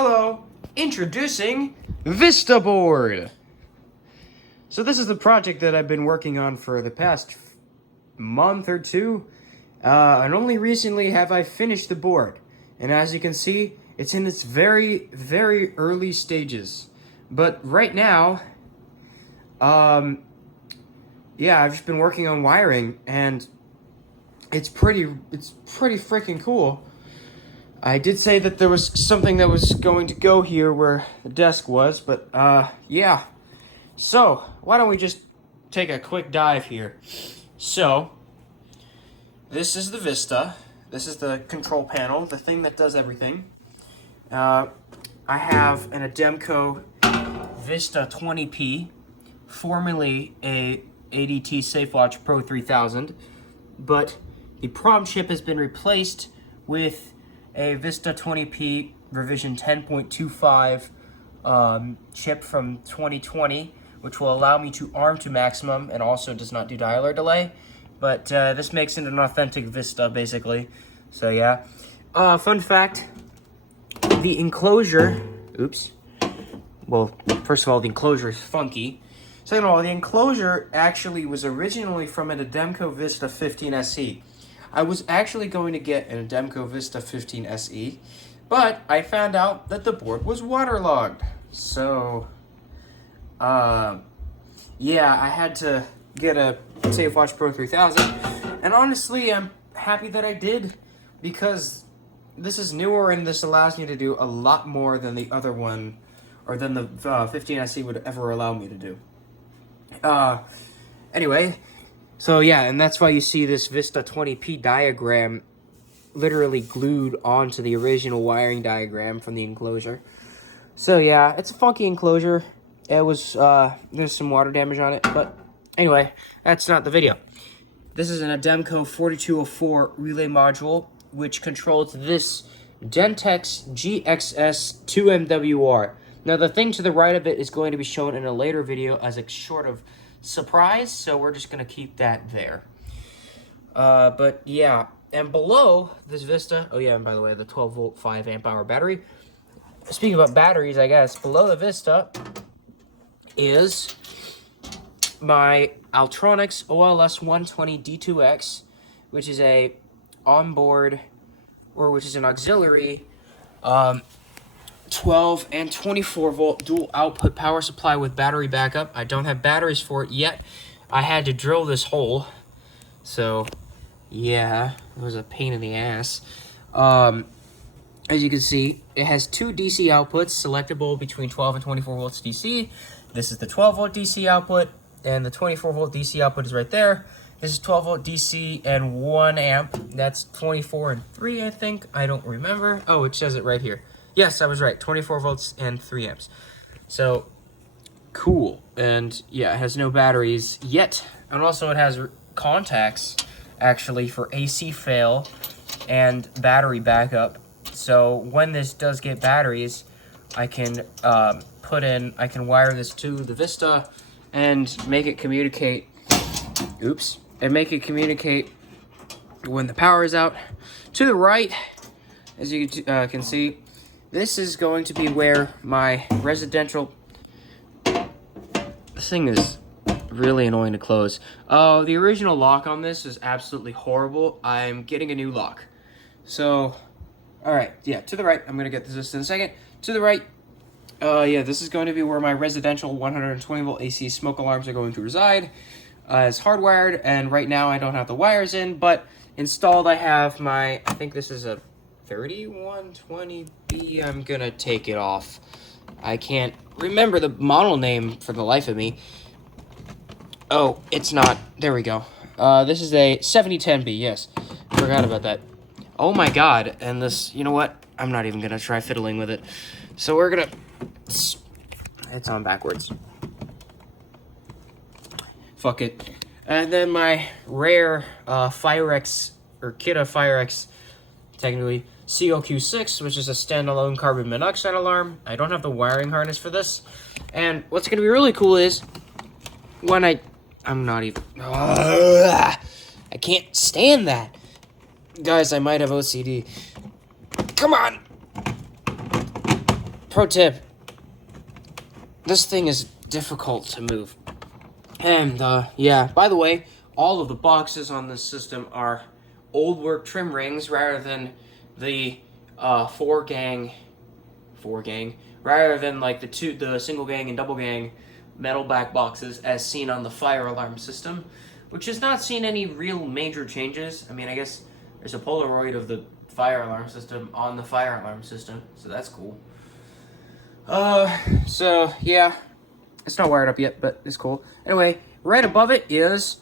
Hello, introducing VistaBoard. So this is the project that I've been working on for the past month or two, and only recently have I finished the board. And as you can see, it's in its very, very early stages. But right now, yeah, I've just been working on wiring, and it's pretty freaking cool. I did say that there was something that was going to go here where the desk was, but, yeah. So, why don't we just take a quick dive here. So, this is the Vista. This is the control panel, the thing that does everything. I have an Ademco Vista 20p, formerly a ADT SafeWatch Pro 3000, but the PROM chip has been replaced with a Vista 20p revision 10.25 chip from 2020, which will allow me to arm to maximum and also does not do dialer delay. But this makes it an authentic Vista, basically. So yeah. Fun fact, the enclosure, oops. Well, first of all, the enclosure is funky. Second of all, the enclosure actually was originally from an Ademco Vista 15 SE. I was actually going to get an Ademco Vista 15 SE, but I found out that the board was waterlogged. So, yeah, I had to get a SafeWatch Pro 3000, and honestly, I'm happy that I did, because this is newer and this allows me to do a lot more than the other one, or than the 15 SE would ever allow me to do. Anyway, so yeah, and that's why you see this Vista 20p diagram literally glued onto the original wiring diagram from the enclosure. So yeah, it's a funky enclosure. It was, there's some water damage on it, but anyway, that's not the video. This is an Ademco 4204 relay module, which controls this Dentex GXS 2MWR. Now, the thing to the right of it is going to be shown in a later video as a sort of surprise, so we're just going to keep that there. But yeah, and below this Vista, oh yeah, and by the way, the 12-volt 5-amp-hour battery. Speaking about batteries, I guess, below the Vista is my Altronics OLS 120 D2X, which is a onboard, or which is an auxiliary 12 and 24 volt dual output power supply with battery backup. I don't have batteries for it yet. I had to drill this hole, so yeah, it was a pain in the ass. As you can see, it has two DC outputs selectable between 12 and 24 volts DC. This is the 12 volt DC output, and the 24 volt DC output is right there. This is 12 volt DC and 1 amp. That's 24 and 3, I think. I don't remember. Oh, it says it right here. Yes, I was right. 24 volts and 3 amps. So, cool. And yeah, it has no batteries yet. And also it has contacts, actually, for AC fail and battery backup. So when this does get batteries, I can I can wire this to the Vista and make it communicate, oops, and make it communicate when the power is out. To the right, as you can see, this is going to be where my residential, this thing is really annoying to close. The original lock on this is absolutely horrible. I'm getting a new lock. So, alright, yeah, to the right, I'm going to get this in a second. To the right, yeah, this is going to be where my residential 120 volt AC smoke alarms are going to reside. It's hardwired, and right now I don't have the wires in, but installed I have my, I think this is a 3120B. I'm gonna take it off. I can't remember the model name for the life of me. Oh, it's not. There we go. This is a 7010B, yes. Forgot about that. Oh my god, and this, you know what? I'm not even gonna try fiddling with it. So we're gonna, it's on backwards. Fuck it. And then my rare Firex, or Kita Firex, technically, COQ6, which is a standalone carbon monoxide alarm. I don't have the wiring harness for this. And what's going to be really cool is when I'm not even, I can't stand that. Guys, I might have OCD. Come on. pro tip, this thing is difficult to move. And, yeah, by the way, all of the boxes on this system are old work trim rings rather than the, four gang, rather than, like, the single gang and double gang metal back boxes as seen on the fire alarm system, which has not seen any real major changes. I mean, I guess there's a Polaroid of the fire alarm system on the fire alarm system, so that's cool. So, yeah, it's not wired up yet, but it's cool. Anyway, right above it is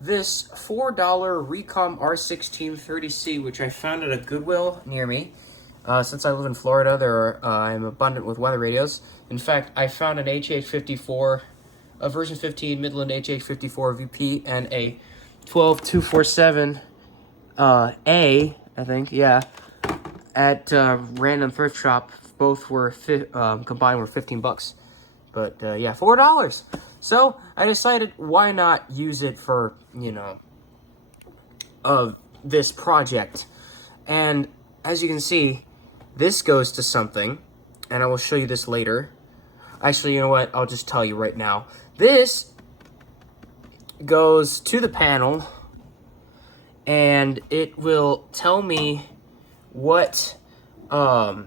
this $4 Recom R1630C, which I found at a Goodwill near me. Since I live in Florida, I'm abundant with weather radios. In fact, I found an HH54, a version 15 Midland HH54 VP, and a 12247 A, I think, yeah, at random thrift shop. Both were combined were $15, but yeah, $4. So I decided, why not use it for, you know, this project. And as you can see, this goes to something, and I will show you this later. Actually, you know what? I'll just tell you right now. This goes to the panel, and it will tell me what, well,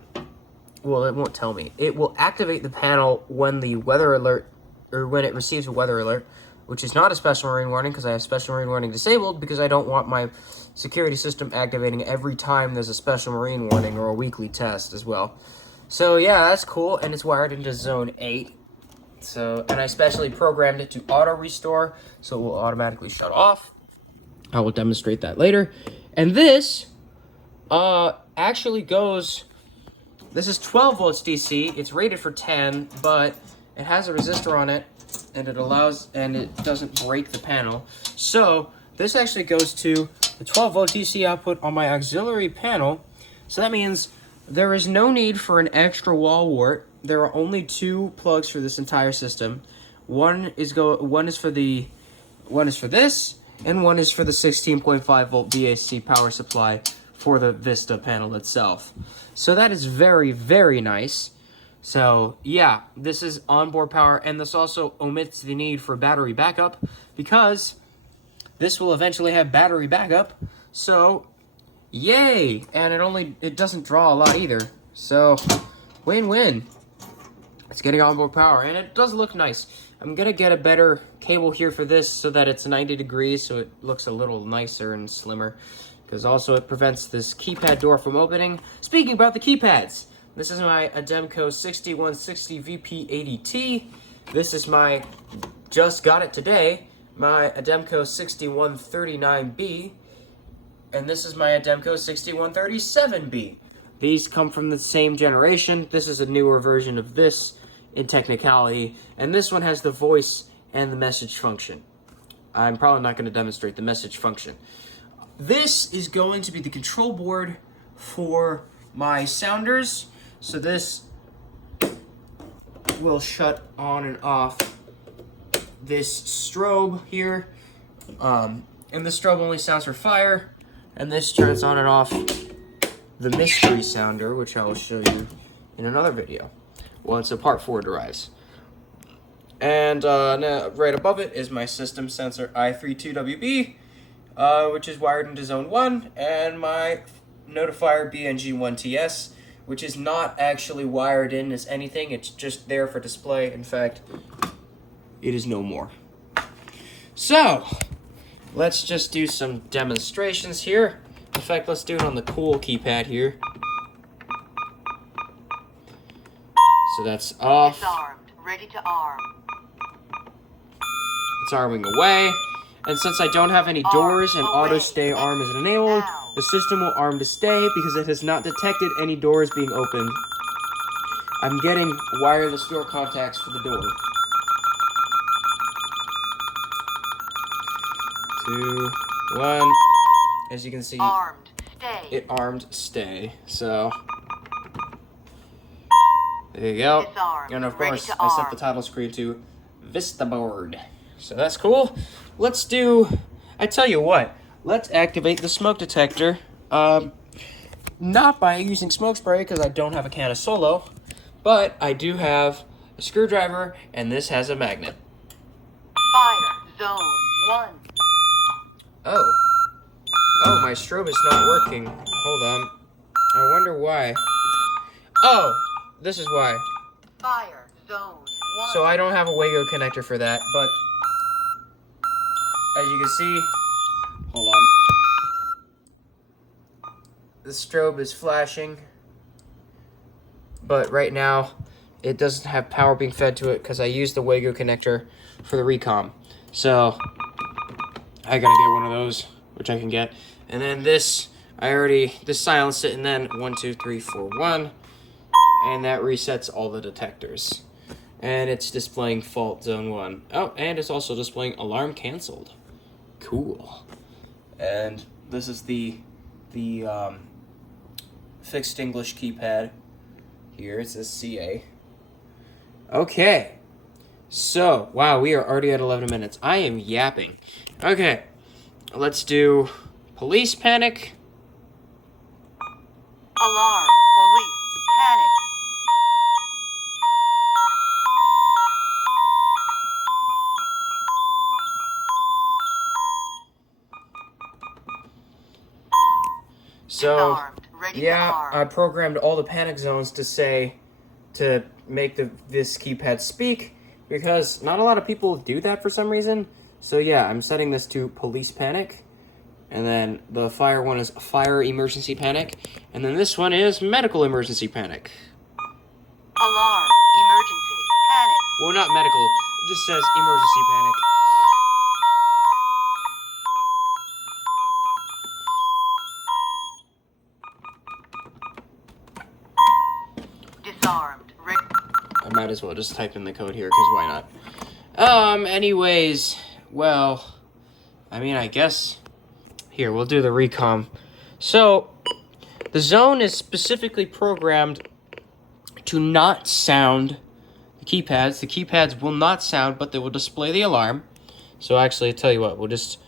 it won't tell me. It will activate the panel when the weather alert, or when it receives a weather alert, which is not a special marine warning, because I have special marine warning disabled, because I don't want my security system activating every time there's a special marine warning or a weekly test as well. So yeah, that's cool, and it's wired into zone 8. So, and I specially programmed it to auto restore, so it will automatically shut off. I will demonstrate that later. And this actually goes, this is 12 volts DC. It's rated for 10, but it has a resistor on it, and it doesn't break the panel. So this actually goes to the 12 volt DC output on my auxiliary panel. So that means there is no need for an extra wall wart. There are only 2 plugs for this entire system. One is for this, and one is for the 16.5 volt VAC power supply for the Vista panel itself. So that is very, very nice. So yeah, this is onboard power, and this also omits the need for battery backup, because this will eventually have battery backup. So yay! And it doesn't draw a lot either. So win-win. It's getting onboard power, and it does look nice. I'm gonna get a better cable here for this so that it's 90 degrees, so it looks a little nicer and slimmer, because also it prevents this keypad door from opening. Speaking about the keypads, this is my Ademco 6160 VP80T. This is my, just got it today, my Ademco 6139B. And this is my Ademco 6137B. These come from the same generation. This is a newer version of this in technicality. And this one has the voice and the message function. I'm probably not going to demonstrate the message function. This is going to be the control board for my sounders. So this will shut on and off this strobe here. And this strobe only sounds for fire. And this turns on and off the mystery sounder, which I will show you in another video once a part 4 arrives. And now right above it is my system sensor i32WB, which is wired into zone 1, and my notifier BNG1TS, which is not actually wired in as anything. It's just there for display. In fact, it is no more. So let's just do some demonstrations here. In fact, let's do it on the cool keypad here. So that's off. It's armed, ready to arm. It's arming away. And since I don't have any doors and auto stay arm is enabled, the system will arm to stay because it has not detected any doors being opened. I'm getting wireless door contacts for the door. 2, 1. As you can see, Armed, stay. it armed stay. So there you go. Disarmed, And of ready course, to I set arm. the title screen to VistaBoard. So that's cool. Let's do, I tell you what, let's activate the smoke detector. Not by using smoke spray, because I don't have a can of Solo, but I do have a screwdriver, and this has a magnet. Fire zone 1. Oh. Oh, my strobe is not working. Hold on. I wonder why. Oh, this is why. Fire zone 1. So I don't have a Wago connector for that, but as you can see, hold on. The strobe is flashing, but right now it doesn't have power being fed to it because I used the Wago connector for the recom. So I gotta get one of those, which I can get. And then this silenced it, and then 1, 2, 3, 4, 1, and that resets all the detectors. And it's displaying fault zone 1. Oh, and it's also displaying alarm canceled. Cool. And this is the fixed English keypad. Here it says CA. Okay. So, wow, we are already at 11 minutes. I am yapping. Okay. Let's do police panic. Alarm. Police. Panic. So, Disarmed. Ready to yeah, arm. I programmed all the panic zones to make this keypad speak, because not a lot of people do that for some reason. So yeah, I'm setting this to police panic, and then the fire one is fire emergency panic, and then this one is medical emergency panic. Alarm. Emergency. Panic. Well, not medical, it just says emergency panic. Disarmed. Ready. I might as well just type in the code here, because why not? Anyways, well, I mean, I guess, here, we'll do the recom. So, the zone is specifically programmed to not sound the keypads. The keypads will not sound, but they will display the alarm. So actually, I'll tell you what, we'll just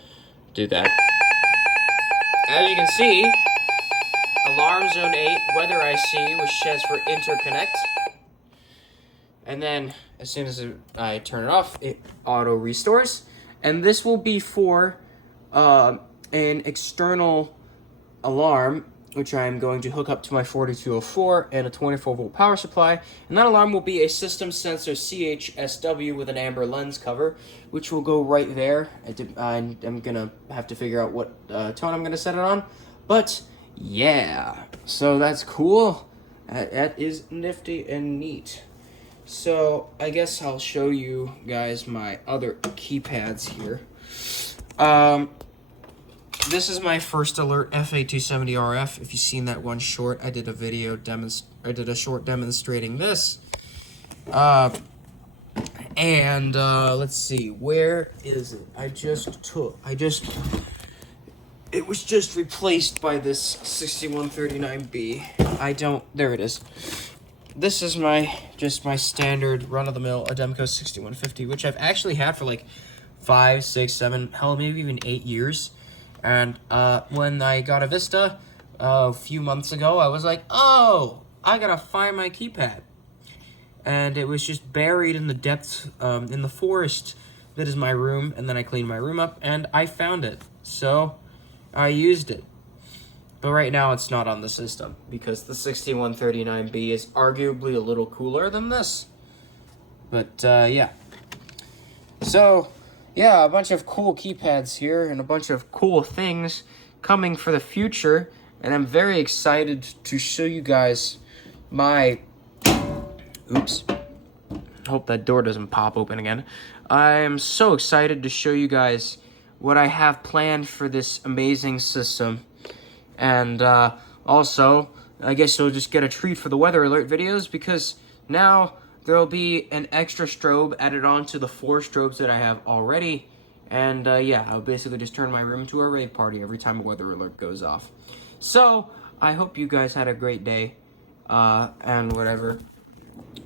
do that. As you can see, alarm zone 8, weather IC, which stands for interconnect. And then, as soon as I turn it off, it auto restores. And this will be for an external alarm, which I'm going to hook up to my 4204 and a 24-volt power supply. And that alarm will be a system sensor CHSW with an amber lens cover, which will go right there. I'm going to have to figure out what tone I'm going to set it on. But, yeah. So that's cool. That is nifty and neat. So, I guess I'll show you guys my other keypads here. This is my first alert FA270RF. If you've seen that one short, I did a video short demonstrating this. Let's see, where is it? It was just replaced by this 6139B. There it is. This is my standard run-of-the-mill Ademco 6150, which I've actually had for like 5, 6, 7, hell, maybe even 8 years. And when I got a Vista a few months ago, I was like, oh, I gotta find my keypad. And it was just buried in the depths, in the forest that is my room, and then I cleaned my room up, and I found it. So, I used it. But right now, it's not on the system, because the 6139B is arguably a little cooler than this. But, yeah. So, yeah, a bunch of cool keypads here, and a bunch of cool things coming for the future, and I'm very excited to show you guys my... Oops. Hope that door doesn't pop open again. I am so excited to show you guys what I have planned for this amazing system. And also, I guess you'll just get a treat for the weather alert videos, because now there'll be an extra strobe added on to the 4 strobes that I have already. And yeah, I'll basically just turn my room to a rave party every time a weather alert goes off. So, I hope you guys had a great day, and whatever.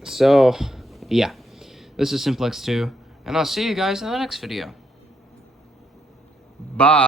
So, yeah, this is Simplex 2, and I'll see you guys in the next video. Bye.